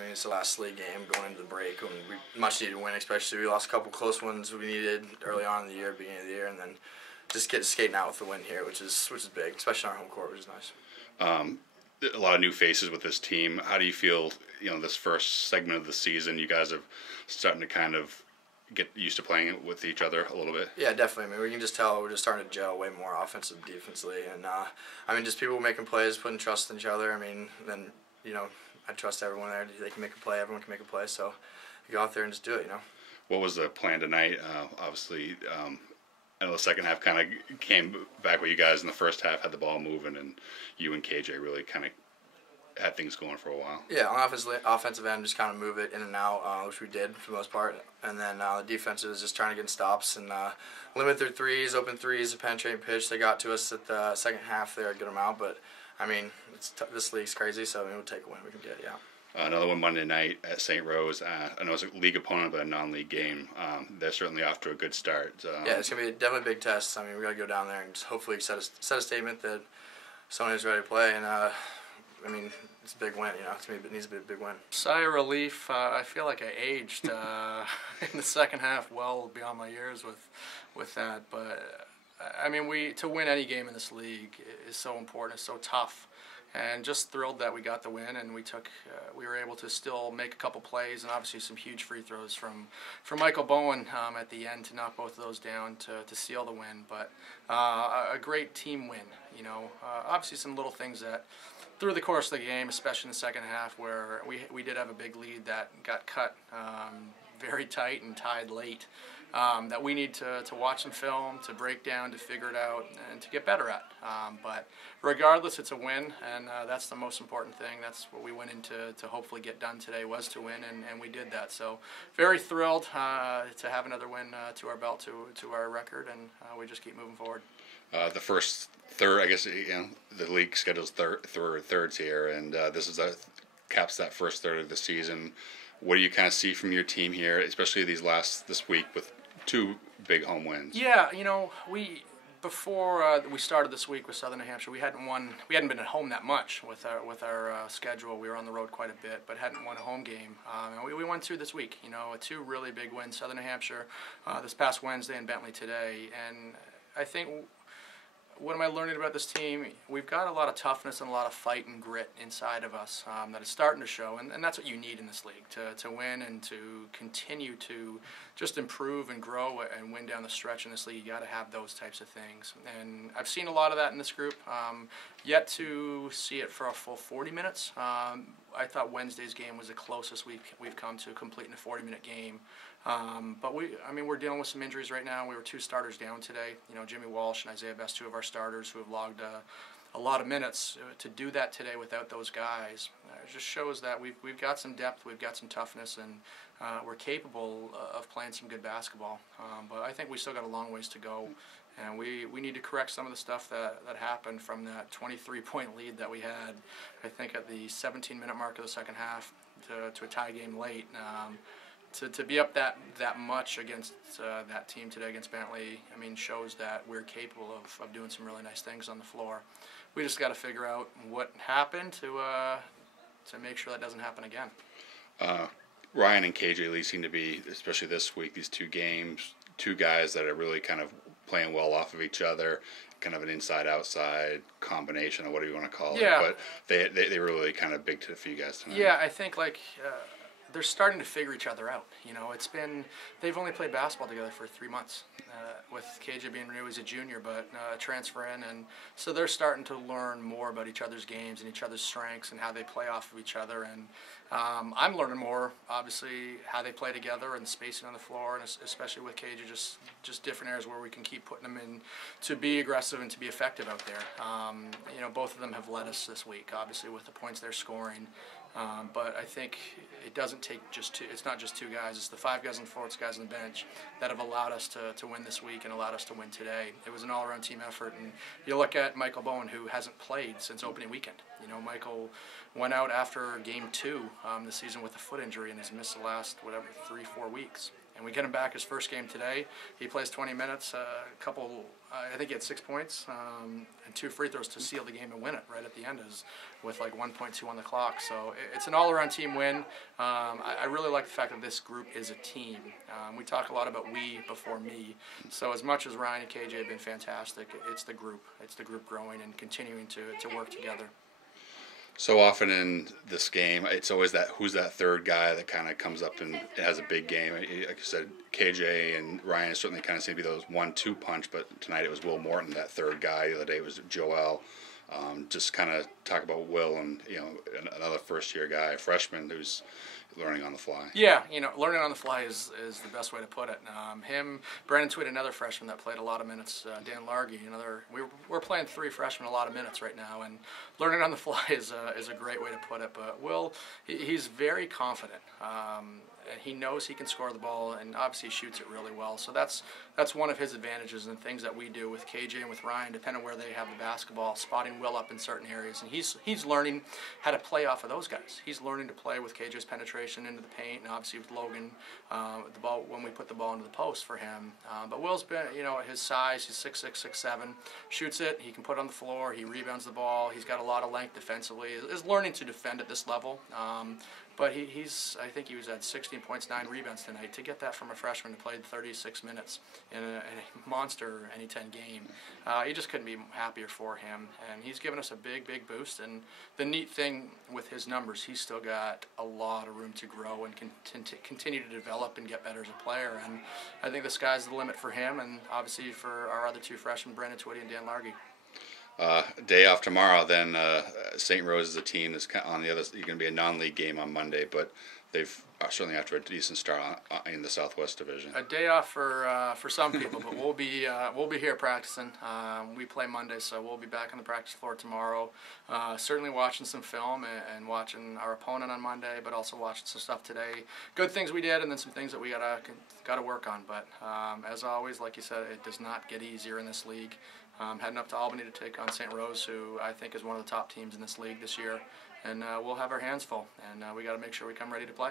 I mean, it's the last league game going into the break when we much needed to win, especially we lost a couple close ones we needed early on in the year, beginning of the year, and then just get skating out with the win here, which is big, especially on our home court, which is nice. A lot of new faces with this team. How do you feel, this first segment of the season, you guys are starting to kind of get used to playing with each other a little bit? Yeah, definitely. I mean, we can just tell we're just starting to gel way more offensive and defensively. And, I mean, just people making plays, putting trust in each other. I mean, then, I trust everyone there. They can make a play. Everyone can make a play. So you go out there and just do it, What was the plan tonight? Obviously, I know the second half kind of came back with you guys in the first half, had the ball moving, and you and KJ really kind of had things going for a while. Yeah, on offensive end, just kind of move it in and out, which we did for the most part. And then the defense was just trying to get in stops and limit their threes, open threes, the penetrating pitch. They got to us at the second half there, get them out. But, I mean, this league's crazy, so we'll take a win we can get, yeah. Another one Monday night at St. Rose. I know it's a league opponent, but a non-league game. They're certainly off to a good start. Yeah, it's going to be definitely a big test. I mean, we got to go down there and just hopefully set a statement that Stonehill ready to play. And, I mean, it's a big win, it needs to be a big win. Sigh of relief. I feel like I aged in the second half well beyond my years with that. But, I mean, to win any game in this league is so important. It's so tough. And just thrilled that we got the win, and we were able to still make a couple plays, and obviously some huge free throws from Michael Bowen at the end to knock both of those down to seal the win. But a great team win, obviously some little things that through the course of the game, especially in the second half, where we did have a big lead that got cut very tight and tied late. That we need to watch some film, to break down, to figure it out, and to get better at. But regardless, it's a win, and that's the most important thing. That's what we went into to hopefully get done today, was to win, and we did that. So very thrilled to have another win to our belt, to our record, and we just keep moving forward. The first third, I guess, the league schedules thirds here, and this is caps that first third of the season. What do you kind of see from your team here, especially this week with two big home wins? Yeah, before we started this week with Southern New Hampshire, we hadn't been at home that much with our schedule. We were on the road quite a bit, but hadn't won a home game. And we went through this week, two really big wins: Southern New Hampshire this past Wednesday and Bentley today. And I think, what am I learning about this team? We've got a lot of toughness and a lot of fight and grit inside of us that is starting to show, and that's what you need in this league to win and to continue to just improve and grow and win down the stretch in this league. You got to have those types of things, and I've seen a lot of that in this group. Yet to see it for a full 40 minutes. I thought Wednesday's game was the closest we've come to completing a 40-minute game. But we're dealing with some injuries right now. We were two starters down today. Jimmy Walsh and Isaiah Best, two of our starters who have logged a lot of minutes. To do that today without those guys just shows that we've got some depth, we've got some toughness, and we're capable of playing some good basketball. But I think we still got a long ways to go. And we need to correct some of the stuff that happened from that 23-point lead that we had, I think, at the 17-minute mark of the second half to a tie game late. To be up that much against that team today against Bentley, shows that we're capable of doing some really nice things on the floor. We just got to figure out what happened to make sure that doesn't happen again. Ryan and KJ Lee seem to be, especially this week, these two games, two guys that are really kind of playing well off of each other, kind of an inside-outside combination, or whatever you want to call it. But they were really kind of big for you guys tonight. Yeah, I think they're starting to figure each other out. They've only played basketball together for 3 months, with KJ being new as a junior, but transfer in, and so they're starting to learn more about each other's games and each other's strengths and how they play off of each other. And I'm learning more, obviously, how they play together and spacing on the floor, and especially with KJ, just different areas where we can keep putting them in to be aggressive and to be effective out there. Both of them have led us this week, obviously, with the points they're scoring. But I think it doesn't take just two. It's not just two guys. It's the 5 guys on the floor, it's guys on the bench that have allowed us to win this week and allowed us to win today. It was an all-around team effort. And you look at Michael Bowen, who hasn't played since opening weekend. Michael went out after game 2 this season with a foot injury and has missed the last 3-4 weeks. and we get him back his first game today. He plays 20 minutes, I think he had 6 points and 2 free throws to seal the game and win it right at the end, with like 1.2 on the clock. So it's an all-around team win. I really like the fact that this group is a team. We talk a lot about we before me. So as much as Ryan and KJ have been fantastic, it's the group. It's the group growing and continuing to work together. So often in this game, it's always who's that third guy that kind of comes up and has a big game. Like you said, KJ and Ryan certainly kind of seem to be those 1-2 punch, but tonight it was Will Morton, that third guy. The other day it was Joel. Just kind of talk about Will and another first-year guy, freshman who's learning on the fly. Yeah, learning on the fly is the best way to put it. Brandon Tweed, another freshman that played a lot of minutes. Dan Largy, we're playing 3 freshmen a lot of minutes right now, and learning on the fly is a great way to put it. But Will, he's very confident. He knows he can score the ball, and obviously he shoots it really well. So that's one of his advantages, and things that we do with KJ and with Ryan, depending on where they have the basketball, spotting Will up in certain areas. And he's learning how to play off of those guys. He's learning to play with KJ's penetration into the paint, and obviously with Logan, the ball when we put the ball into the post for him. But Will's been, his size, he's 6'6", 6'7", shoots it. He can put it on the floor. He rebounds the ball. He's got a lot of length defensively. Is learning to defend at this level. But I think he was at 16 points, 9 rebounds tonight. To get that from a freshman who played 36 minutes in a monster NE10 game, you just couldn't be happier for him. And he's given us a big, big boost. And the neat thing with his numbers, he's still got a lot of room to grow and continue to develop and get better as a player. And I think the sky's the limit for him, and obviously for our other 2 freshmen, Brandon Twitty and Dan Largy. Day off tomorrow, then St. Rose is a team that's on the other. You're going to be a non-league game on Monday, but they've certainly after a decent start in the Southwest Division. A day off for some people, but we'll be here practicing. We play Monday, so we'll be back on the practice floor tomorrow. Certainly watching some film and watching our opponent on Monday, but also watching some stuff today. Good things we did, and then some things that we gotta work on. But as always, like you said, it does not get easier in this league. Heading up to Albany to take on St. Rose, who I think is one of the top teams in this league this year. And we'll have our hands full, and we got to make sure we come ready to play.